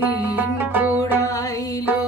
দিন কোড়াইলো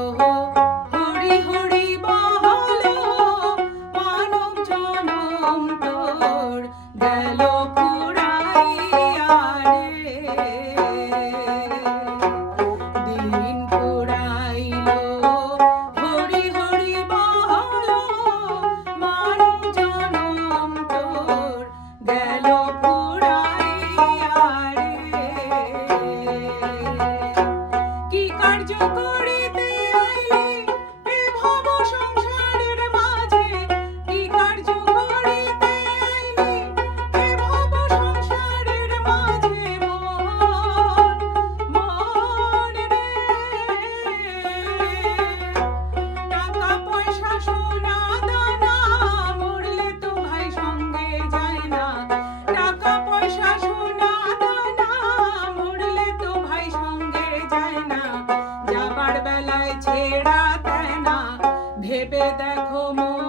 de cor যাবার বেলায় ছেড়া দেয় না ভেবে দেখো মন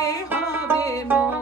hey, hey, hey,